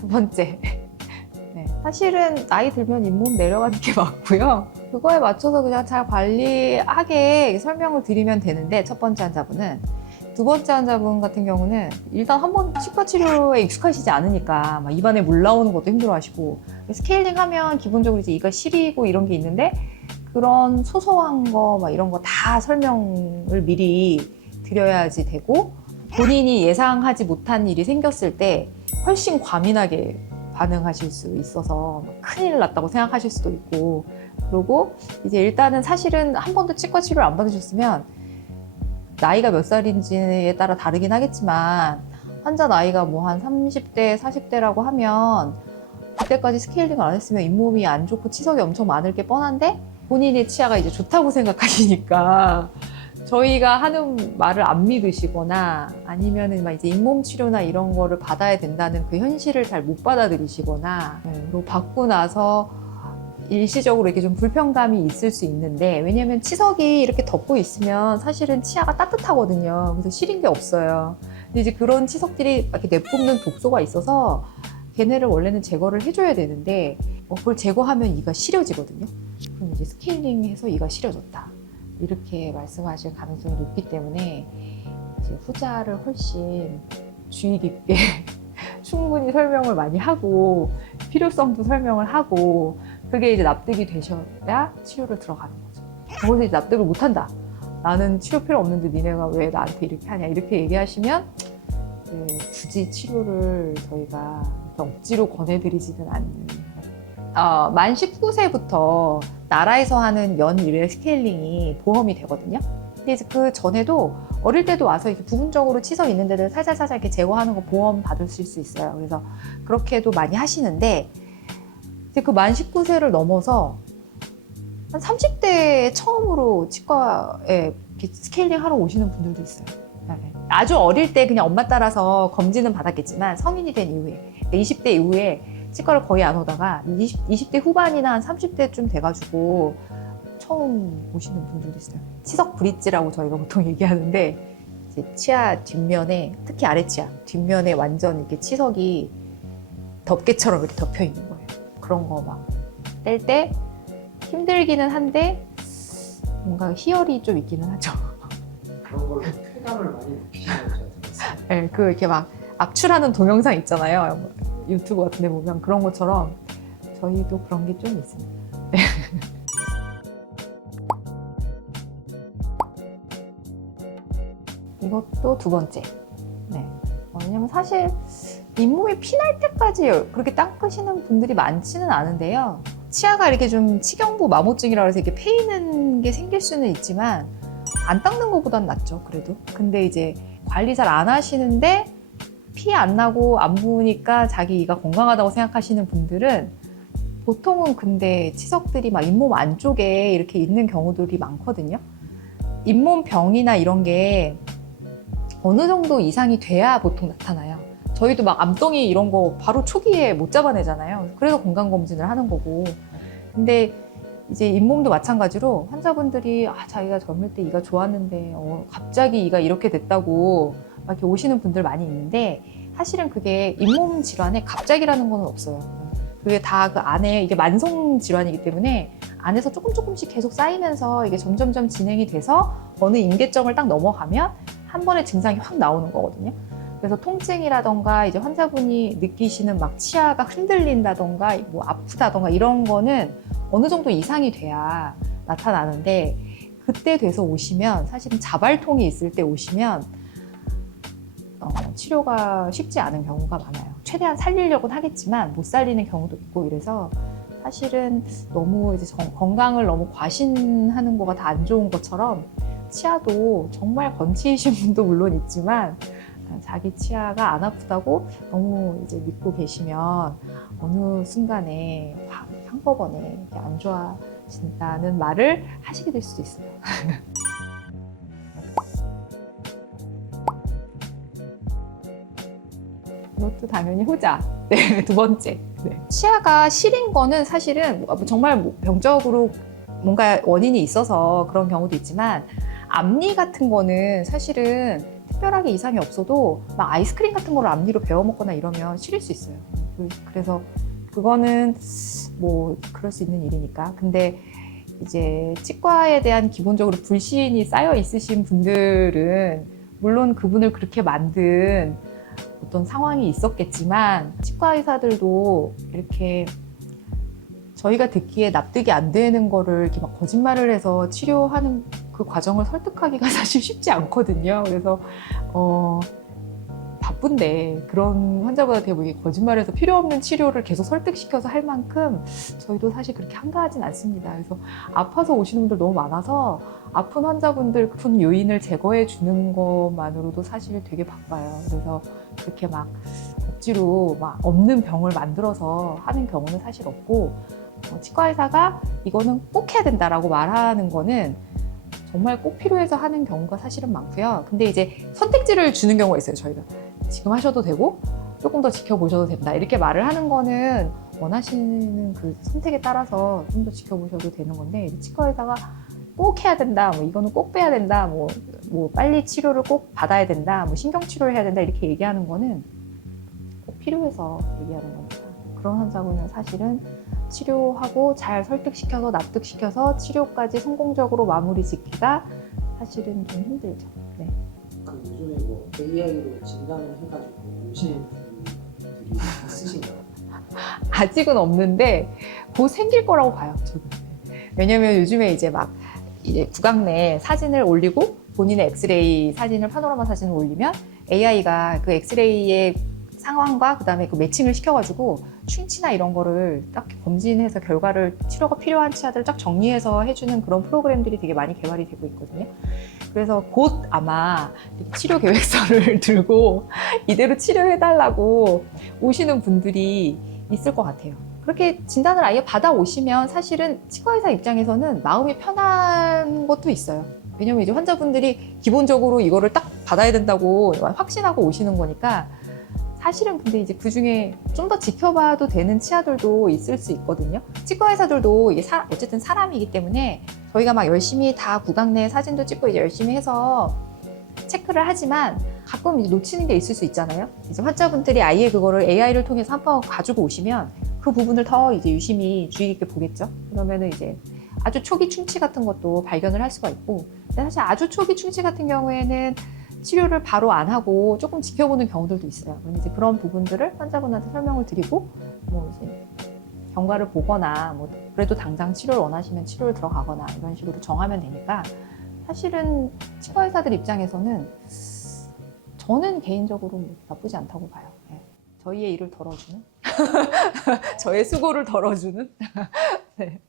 두 번째. 네, 사실은 나이 들면 잇몸 내려가는 게 맞고요. 그거에 맞춰서 그냥 잘 관리하게 설명을 드리면 되는데, 첫 번째 환자분은. 두 번째 환자분 같은 경우는 일단 한번 치과 치료에 익숙하시지 않으니까 막 입안에 물 나오는 것도 힘들어 하시고, 스케일링 하면 기본적으로 이제 이가 시리고 이런 게 있는데, 그런 소소한 거 막 이런 거 다 설명을 미리 드려야지 되고, 본인이 예상하지 못한 일이 생겼을 때 훨씬 과민하게 반응하실 수 있어서 큰일 났다고 생각하실 수도 있고, 그리고 이제 일단은 사실은 한 번도 치과 치료를 안 받으셨으면 나이가 몇 살인지에 따라 다르긴 하겠지만 환자 나이가 뭐 한 30대, 40대라고 하면 그때까지 스케일링을 안 했으면 잇몸이 안 좋고 치석이 엄청 많을 게 뻔한데, 본인의 치아가 이제 좋다고 생각하시니까 저희가 하는 말을 안 믿으시거나, 아니면은 막 이제 잇몸 치료나 이런 거를 받아야 된다는 그 현실을 잘 못 받아들이시거나, 그리고 받고 나서 일시적으로 이렇게 좀 불편감이 있을 수 있는데, 왜냐면 치석이 이렇게 덮고 있으면 사실은 치아가 따뜻하거든요. 그래서 시린 게 없어요. 근데 이제 그런 치석들이 이렇게 내뿜는 독소가 있어서 걔네를 원래는 제거를 해줘야 되는데, 그걸 제거하면 이가 시려지거든요. 그럼 이제 스케일링해서 이가 시려졌다, 이렇게 말씀하실 가능성이 높기 때문에 이제 후자를 훨씬 주의 깊게 충분히 설명을 많이 하고, 필요성도 설명을 하고, 그게 이제 납득이 되셔야 치료를 들어가는 거죠. 거기서 이제 납득을 못 한다, 나는 치료 필요 없는데 니네가 왜 나한테 이렇게 하냐, 이렇게 얘기하시면 굳이 치료를 저희가 억지로 권해드리지는 않는. 만 19세부터 나라에서 하는 연일회 스케일링이 보험이 되거든요. 근데 이제 그 전에도 어릴 때도 와서 이렇게 부분적으로 치석 있는 데들 살살살살 이렇게 제거하는 거 보험 받으실 수 있어요. 그래서 그렇게도 많이 하시는데, 이제 그 만 19세를 넘어서 한 30대에 처음으로 치과에 스케일링 하러 오시는 분들도 있어요. 아주 어릴 때 그냥 엄마 따라서 검진은 받았겠지만 성인이 된 이후에, 20대 이후에 치과를 거의 안 오다가 20대 후반이나 한 30대쯤 돼가지고 처음 오시는 분들도 있어요. 치석 브릿지라고 저희가 보통 얘기하는데, 이제 치아 뒷면에, 특히 아래 치아 뒷면에 완전 이렇게 치석이 덮개처럼 이렇게 덮여 있는 거예요. 그런 거 막 뗄 때 힘들기는 한데 뭔가 희열이 좀 있기는 하죠. 그런 걸로 쾌감을 많이 느끼시는 것 같아요. 네, 그 이렇게 막 압출하는 동영상 있잖아요. 유튜브 같은 데 보면 그런 것처럼 저희도 그런 게 좀 있습니다. 네. 이것도 두 번째. 네. 왜냐면 사실 잇몸이 피날 때까지 그렇게 닦으시는 분들이 많지는 않은데요. 치아가 이렇게 좀 치경부 마모증이라고 해서 이렇게 패이는 게 생길 수는 있지만 안 닦는 것보단 낫죠, 그래도. 근데 이제 관리 잘 안 하시는데 피 안 나고 안 부으니까 자기 이가 건강하다고 생각하시는 분들은 보통은 근데 치석들이 막 잇몸 안쪽에 이렇게 있는 경우들이 많거든요. 잇몸 병이나 이런 게 어느 정도 이상이 돼야 보통 나타나요. 저희도 막 암덩이 이런 거 바로 초기에 못 잡아내잖아요. 그래서 건강검진을 하는 거고. 근데 이제 잇몸도 마찬가지로 환자분들이 자기가 젊을 때 이가 좋았는데 갑자기 이가 이렇게 됐다고 막 이렇게 오시는 분들 많이 있는데, 사실은 그게 잇몸 질환에 갑자기라는 건 없어요. 그게 다 그 안에, 이게 만성 질환이기 때문에 안에서 조금씩 계속 쌓이면서 이게 점점점 진행이 돼서 어느 임계점을 딱 넘어가면 한 번에 증상이 확 나오는 거거든요. 그래서 통증이라던가 이제 환자분이 느끼시는 막 치아가 흔들린다던가 뭐 아프다던가 이런 거는 어느 정도 이상이 돼야 나타나는데, 그때 돼서 오시면, 사실은 자발통이 있을 때 오시면 치료가 쉽지 않은 경우가 많아요. 최대한 살리려고는 하겠지만 못 살리는 경우도 있고, 이래서 사실은 너무 이제 건강을 너무 과신하는 거가 다 안 좋은 것처럼 치아도 정말 건치이신 분도 물론 있지만 자기 치아가 안 아프다고 너무 이제 믿고 계시면 어느 순간에 한꺼번에 안 좋아진다는 말을 하시게 될 수도 있어요. 이것도 당연히 후자. 네, 두 번째. 네. 치아가 시린 거는 사실은 정말 병적으로 뭔가 원인이 있어서 그런 경우도 있지만, 앞니 같은 거는 사실은 특별하게 이상이 없어도 막 아이스크림 같은 거를 앞니로 베어 먹거나 이러면 시릴 수 있어요. 그래서 그거는 뭐 그럴 수 있는 일이니까. 근데 이제 치과에 대한 기본적으로 불신이 쌓여 있으신 분들은 물론 그분을 그렇게 만든 어떤 상황이 있었겠지만 치과 의사들도 이렇게 저희가 듣기에 납득이 안 되는 거를 이렇게 막 거짓말을 해서 치료하는 그 과정을 설득하기가 사실 쉽지 않거든요. 그래서 바쁜데 그런 환자분한테 뭐 이게 거짓말해서 필요 없는 치료를 계속 설득시켜서 할 만큼 저희도 사실 그렇게 한가하진 않습니다. 그래서 아파서 오시는 분들 너무 많아서 아픈 환자분들 아픈 요인을 제거해 주는 것만으로도 사실 되게 바빠요. 그래서 그렇게 막 억지로 막 없는 병을 만들어서 하는 경우는 사실 없고 치과 의사가 이거는 꼭 해야 된다라고 말하는 거는 정말 꼭 필요해서 하는 경우가 사실은 많고요. 근데 이제 선택지를 주는 경우가 있어요. 저희가 지금 하셔도 되고 조금 더 지켜보셔도 된다 이렇게 말을 하는 거는 원하시는 그 선택에 따라서 좀 더 지켜보셔도 되는 건데 치과 의사가 꼭 해야 된다, 뭐 이거는 꼭 빼야 된다, 뭐 빨리 치료를 꼭 받아야 된다, 뭐 신경 치료를 해야 된다 이렇게 얘기하는 거는 꼭 필요해서 얘기하는 겁니다. 그런 환자분은 사실은 치료하고 잘 설득시켜서 납득시켜서 치료까지 성공적으로 마무리 짓기가 사실은 좀 힘들죠. 네. 그 요즘에 뭐 AI로 진단을 해가지고 오시는 분들이 있으신가요? 아직은 없는데 곧 생길 거라고 봐요. 저는. 왜냐면 요즘에 이제 막 이제 구강 내 사진을 올리고 본인의 엑스레이 사진을 파노라마 사진을 올리면 AI가 그 엑스레이의 상황과 그다음에 그 매칭을 시켜가지고 충치나 이런 거를 딱 검진해서 결과를 치료가 필요한 치아들을 딱 정리해서 해주는 그런 프로그램들이 되게 많이 개발이 되고 있거든요. 그래서 곧 아마 치료 계획서를 들고 이대로 치료해달라고 오시는 분들이 있을 것 같아요. 그렇게 진단을 아예 받아오시면 사실은 치과의사 입장에서는 마음이 편한 것도 있어요. 왜냐면 이제 환자분들이 기본적으로 이거를 딱 받아야 된다고 확신하고 오시는 거니까 사실은 근데 이제 그 중에 좀 더 지켜봐도 되는 치아들도 있을 수 있거든요. 치과 의사들도 이게 어쨌든 사람이기 때문에 저희가 막 열심히 다 구강 내 사진도 찍고 이제 열심히 해서 체크를 하지만 가끔 이제 놓치는 게 있을 수 있잖아요. 이제 환자분들이 아예 그거를 AI를 통해서 한번 가지고 오시면 그 부분을 더 이제 유심히 주의 깊게 보겠죠. 그러면은 이제 아주 초기 충치 같은 것도 발견을 할 수가 있고, 근데 사실 아주 초기 충치 같은 경우에는 치료를 바로 안 하고 조금 지켜보는 경우들도 있어요. 그럼 이제 그런 부분들을 환자분한테 설명을 드리고, 뭐 이제 경과를 보거나, 뭐 그래도 당장 치료를 원하시면 치료를 들어가거나 이런 식으로 정하면 되니까 사실은 치과 의사들 입장에서는 저는 개인적으로 뭐 나쁘지 않다고 봐요. 네. 저희의 일을 덜어주는, 저의 수고를 덜어주는. 네.